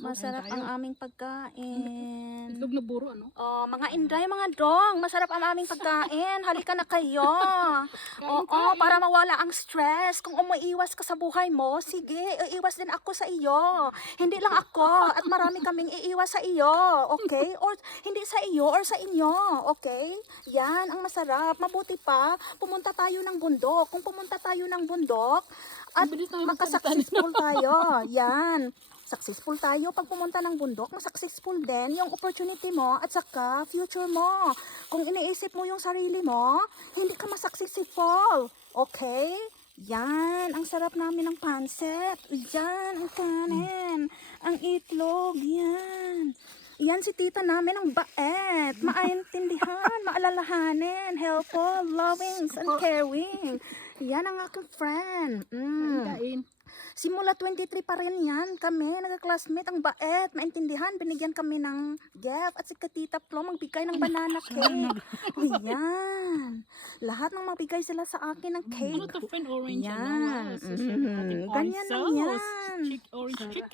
Masarap ang aming pagkain. Itlog na buro, ano? Oh, mga inday, mga dong, masarap ang aming pagkain. Halika na kayo. Oo, para mawala ang stress. Kung umiiwas ka sa buhay mo, sige, iiwas din ako sa iyo. Hindi lang ako, at marami kaming iiwas sa iyo, okay? Or hindi sa iyo or sa inyo, okay? Yan ang masarap. Mabuti pa, pumunta tayo ng bundok. Kung pumunta tayo ng bundok, at makasuccessful tayo. Yan. Successful tayo pag pumunta ng bundok, masuccessful din yung opportunity mo at saka future mo. Kung iniisip mo yung sarili mo, hindi ka masuccessful. Okay? Yan, ang sarap namin ng pancit. Yan, ang kanin. Ang itlog, yan. Yan si tita namin ang bait. Maintindihan, maalalahanin, helpful, loving, and caring. Yan ang aking friend. Kain. Simula 23 pa rin yan kami, nagka-classmate, ang bait, maintindihan, binigyan kami ng gift at si Tita Flo magbigay ng banana cake. Yan. Lahat ng magbigay sila sa akin ng cake. Ano to, friend? Orange, Yan. ano? Wow, so, Ganyan lang yan. Orange chicken.